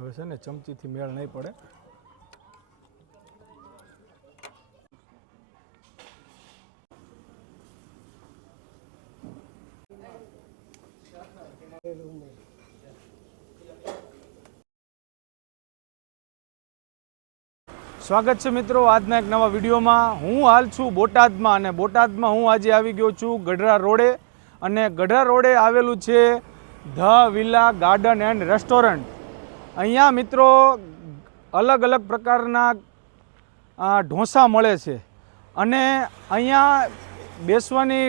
હવે છે ને, ચમચીથી મેળ નહીં પડે. સ્વાગત છે મિત્રો આજના એક નવા વિડીયોમાં. હું હાલ છું બોટાદમાં અને બોટાદમાં હું આજે આવી ગયો છું ગઢરા રોડે. અને ગઢરા રોડે આવેલું છે the villa garden and restaurant. અહીંયા મિત્રો અલગ અલગ પ્રકારના ઢોંસા મળે છે. અને અહીંયા બેસવાની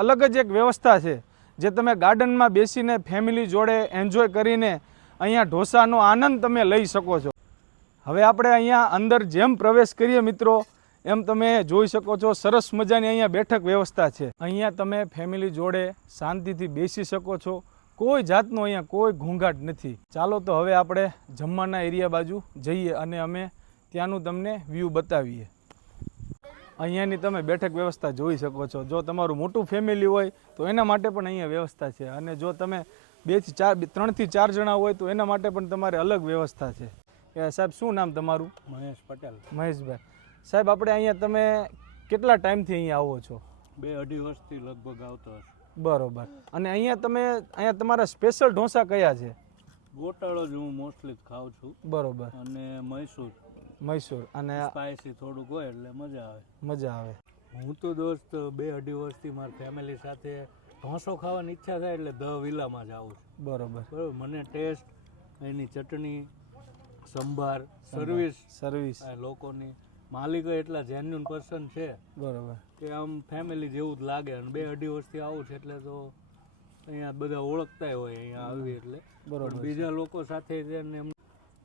અલગ જ એક વ્યવસ્થા છે જે તમે ગાર્ડનમાં બેસીને ફેમિલી જોડે એન્જોય કરીને અહીંયા ઢોસાનો આનંદ તમે લઈ શકો છો. હવે આપણે અહીંયા અંદર જેમ પ્રવેશ કરીએ મિત્રો, એમ તમે જોઈ શકો છો સરસ મજાની અહીંયા બેઠક વ્યવસ્થા છે. અહીંયા તમે ફેમિલી જોડે શાંતિથી બેસી શકો છો. કોઈ જાતનો અહીંયા કોઈ ઘોંઘાટ નથી. ચાલો તો હવે આપણે જમવાના એરિયા બાજુ જઈએ અને અમે ત્યાંનું તમને વ્યૂ બતાવીએ. અહીંયાની તમે બેઠક વ્યવસ્થા જોઈ શકો છો. જો તમારું મોટું ફેમિલી હોય તો એના માટે પણ અહીંયા વ્યવસ્થા છે. અને જો તમે બેથી ચાર ત્રણથી ચાર જણા હોય તો એના માટે પણ તમારે અલગ વ્યવસ્થા છે. એ સાહેબ શું નામ તમારું? મહેશ પટેલ. મહેશભાઈ. સાહેબ આપણે અહીંયા તમે કેટલા ટાઈમથી અહીંયા આવો છો? બે અઢી વર્ષથી લગભગ આવતો હશે. બરોબર. અને અહીંયા તમે અહીંયા તમારા સ્પેશિયલ ઢોસા કયા છે? ગોટાળો જ હું મોસ્ટલી ખાઉં છું. બરોબર. અને મૈસૂર. મૈસૂર. અને સ્પાઇસી થોડુંક હોય એટલે મજા આવે. મજા આવે. હું તો દોસ્ત બે અઢી વર્ષથી મારી ફેમિલી સાથે ઢોસો ખાવાની ઈચ્છા થાય એટલે ધ વિલામાં જ આવું છું. બરોબર. બરાબર? મને ટેસ્ટ એની ચટણી સંભાર સર્વિસ સર્વિસ લોકોની માલિકો એટલા જેન્યુન પર્સન છે બરોબર. કે આમ ફેમિલી જેવું જ લાગે અને બે અઢી વર્ષથી આવું છે એટલે તો અહીંયા બધા ઓળખતા હોય અહીંયા આવી એટલે. બરોબર બીજા લોકો સાથે એમ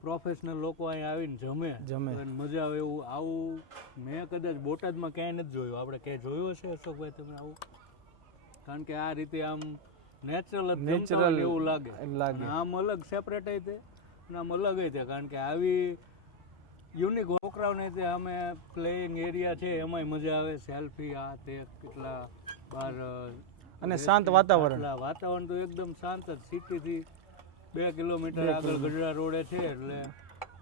પ્રોફેશનલ લોકો અહીંયા આવીને જમે. જમે. મજા આવે એવું આવું. મેં કદાચ બોટાદમાં ક્યાંય નથી જોયું. આપણે ક્યાંય જોયું હશે અશોકભાઈ તમે આવું? કારણ કે આ રીતે આમ નેચરલ જ જમતા હોય Natural ને એવું લાગે. એમ લાગે. આમ અલગ સેપરેટ તે. આમ અલગ તે. કારણ કે આવી યુનિક છોકરાઓને તે અમે પ્લેઇંગ એરિયા છે એમાંય મજા આવે સેલ્ફી આ તે કેટલા બહાર અને શાંત વાતાવરણ. વાતાવરણ તો એકદમ શાંત જ. સિટીથી બે કિલોમીટર આગળ ગઢડા રોડે છે એટલે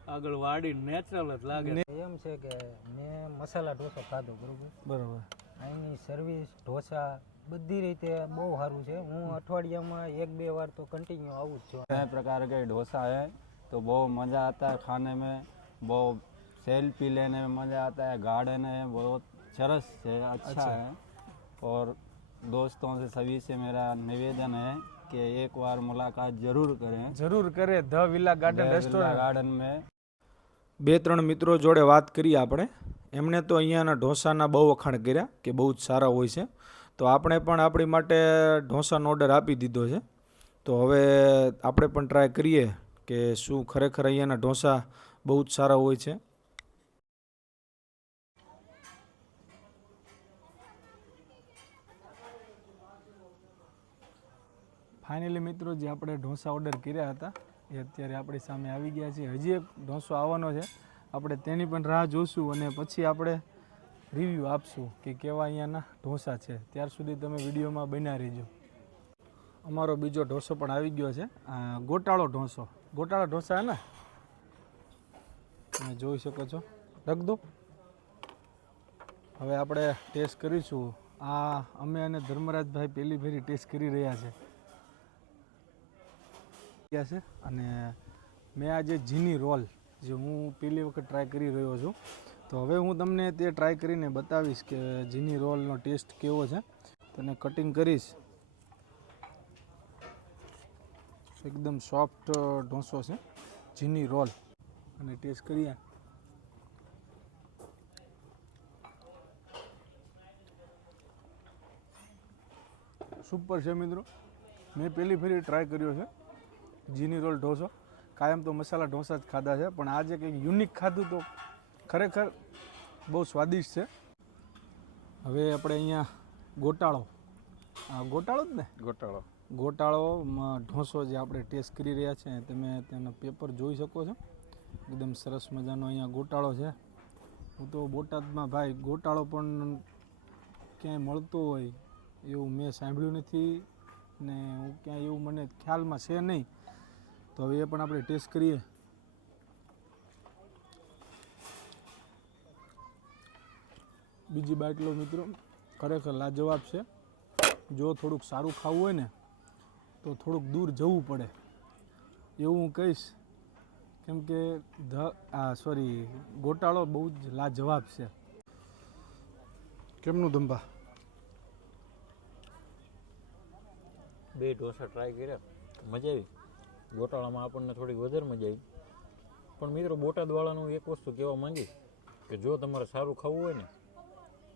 આગળ વાડી નેચરલ જ લાગે. એમ છે કે મેં મસાલા ઢોસા ખાધો બરોબર? બરોબર. અહીંની સર્વિસ ઢોસા બધી રીતે બહુ સારું છે. હું અઠવાડિયામાં એક બે વાર તો કન્ટિન્યુ આવું જ છું. પ્રકાર કે ઢોસા હે તો બહુ મજા આતા ખાને મેં. खाने में बहुत सेल्फी लेने में मज़ा आता है गार्डन है बहुत सरस है अच्छा, है और दोस्तों से सभी से मेरा निवेदन है कि एक बार मुलाकात जरूर करें જરૂર કરે the villa garden Birla restaurant garden में બે ત્રણ મિત્રો જોડે વાત કરી આપણે એમણે તો અહીંયાના ઢોસાના બહુ વખાણ કર્યા કે બહુ જ સારા હોય છે તો આપણે પણ આપણી માટે ઢોસાનો ઓર્ડર આપી દીધો છે તો હવે આપણે પણ ટ્રાય કરીએ કે શું ખરેખર અહીંયાના ઢોસા બહુ જ સારા હોય છે. ફાઇનલી મિત્રો, જે આપણે ઢોસા ઓર્ડર કર્યા હતા, એ અત્યારે આપણી સામે આવી ગયા છે. હજી એક ઢોસો આવવાનો છે. આપણે તેની પણ રાહ જોશું અને પછી આપણે રિવ્યૂ આપશું કે કેવા અહીંયાના ઢોસા છે. ત્યાર સુધી તમે વિડીયોમાં બન્યા રહેજો. અમારો બીજો ઢોસો પણ આવી ગયો છે. ગોટાળો ઢોસો. ગોટાળો ઢોસા હે ને? તમે જોઈ શકો છો. રખ દો હવે આપણે ટેસ્ટ કરીશું. આ અમે અને ધર્મરાજભાઈ પહેલી ફેરી ટેસ્ટ કરી રહ્યા છે. ગયા છે અને મેં આજે જીની રોલ, જે હું પહેલી વખત ટ્રાય કરી રહ્યો છું. તો હવે હું તમને તે ટ્રાય કરીને બતાવીશ કે જીની રોલનો ટેસ્ટ કેવો છે. તેને કટિંગ કરીશ. એકદમ સોફ્ટ ઢોસો છે. જીની રોલ. અને ટેસ્ટ કરીએ. સુપર છે મિત્રો. મેં પહેલી ફેરી ટ્રાય કર્યો છે. જીની રોલ ઢોસો. કાયમ તો મસાલા ઢોસા જ ખાધા છે પણ આજે કંઈક યુનિક ખાધું તો ખરેખર બહુ સ્વાદિષ્ટ છે. હવે આપણે અહીંયા ગોટાળો. ગોટાળો જ ને? ગોટાળો. ગોટાળો ઢોસો જે આપણે ટેસ્ટ કરી રહ્યા છીએ તમે તેનો પેપર જોઈ શકો છો. એકદમ સરસ મજાનો અહીંયા ગોટાળો છે. હું તો બોટાદમાં ભાઈ ગોટાળો પણ ક્યાંય મળતો હોય એવું મેં સાંભળ્યું નથી ને હું ક્યાંય એવું મને ખ્યાલમાં છે નહીં. તો હવે એ પણ આપણે ટેસ્ટ કરીએ. બીજી બાટલો મિત્રો ખરેખર લાજવાબ છે. જો થોડુંક સારું ખાવું હોય ને તો થોડુંક દૂર જવું પડે. એવું હું કહીશ. કેમ કે ધ આ સોરી ગોટાળો બહુ જ લાજવાબ છે. કેમનું ધંભા બે ઢોસા ટ્રાય કર્યા. મજા આવી. ગોટાળામાં આપણને થોડીક વધારે મજા આવી. પણ મિત્રો બોટાદવાળાનું એક વસ્તુ કહેવા માંગી કે જો તમારે સારું ખાવું હોય ને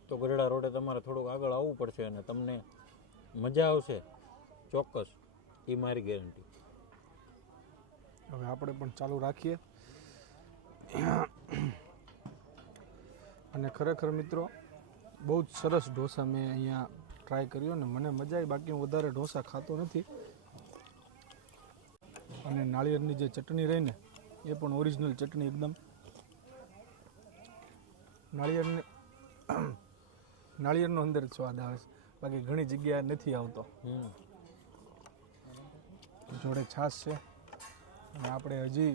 તો ગઢડા રોડે તમારે થોડુંક આગળ આવવું પડશે અને તમને મજા આવશે ચોક્કસ. એ મારી ગેરંટી હવે આપણે પણ ચાલુ રાખીએ. અને ખરેખર મિત્રો બહુ જ સરસ ઢોસા મેં અહીંયા ટ્રાય કર્યો ને મને મજા આવી. બાકી હું વધારે ઢોસા ખાતો નથી. અને નાળિયેરની જે ચટણી રહીને એ પણ ઓરિજિનલ ચટણી એકદમ. નાળિયેરની નાળિયેરનો અંદર સ્વાદ આવે છે. બાકી ઘણી જગ્યાએ નથી આવતો. જોડે છાશ છે. અને આપણે હજી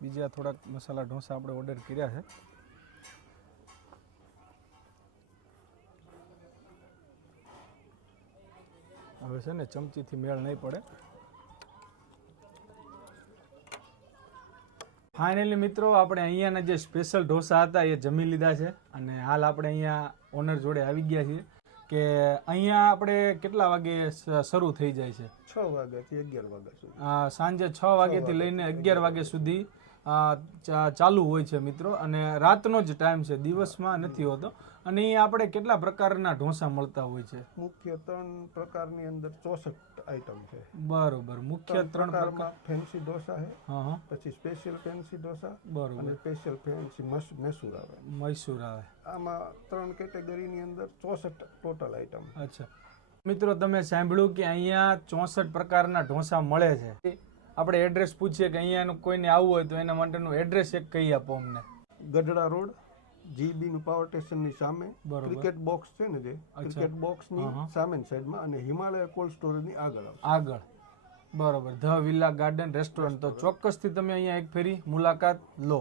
બીજા થોડાક મસાલા ઢોસા આપણે ઓર્ડર કર્યા છે. હવે છે ને ચમચીથી મેળ નહીં પડે. ફાઇનલી મિત્રો, આપણે અહીંયાના જે સ્પેશિયલ ઢોસા હતા એ જમી લીધા છે અને હાલ આપણે અહીંયા ઓનર જોડે આવી ગયા છીએ. કે અહીંયા આપણે કેટલા વાગે શરૂ થઈ જાય છે? છ વાગ્યાથી અગિયાર વાગ્યા સુધી. સાંજે છ વાગ્યાથી લઈને અગિયાર વાગ્યા સુધી ચાલુ હોય છે મિત્રો અને રાતનો જ ટાઈમ છે દિવસમાં નથી હોતો. અને અહીંયા આપણે કેટલા પ્રકારના ઢોસા મળતા હોય છે? મુખ્ય ત્રણ પ્રકારની અંદર ચોસઠ આઈટમ છે. બરોબર મુખ્ય ત્રણ પ્રકાર પ્રકારમાં ફેન્સી ઢોસા છે. હા હા. પછી સ્પેશિયલ ફેન્સી ઢોસા બરોબર. અને સ્પેશિયલ ફેન્સી મેસૂર આવે. મૈસૂર આવે. આમાં ત્રણ કેટેગરીની અંદર ચોસઠ ટોટલ આઈટમ અચ્છા. મિત્રો તમે સાંભળ્યું કે અહીંયા ચોસઠ પ્રકારના ઢોસા મળે છે. આપણે એડ્રેસ પૂછીએ કે અહીંયાનું કોઈને આવવું હોય તો એના માટેનું એડ્રેસ એક કહી આપો અમને. ગઢડા રોડ જીબી નું પાવર સ્ટેશનની સામે. ક્રિકેટ બોક્સ છે ને જે? ક્રિકેટ બોક્સની. સામેની સાઈડમાં અને હિમાલય કોલ્ડ સ્ટોરેજની આગળ આગળ. બરોબર. ધ વિલા ગાર્ડન રેસ્ટોરન્ટ તો ચોક્કસથી તમે અહીંયા એક ફેરી મુલાકાત લો.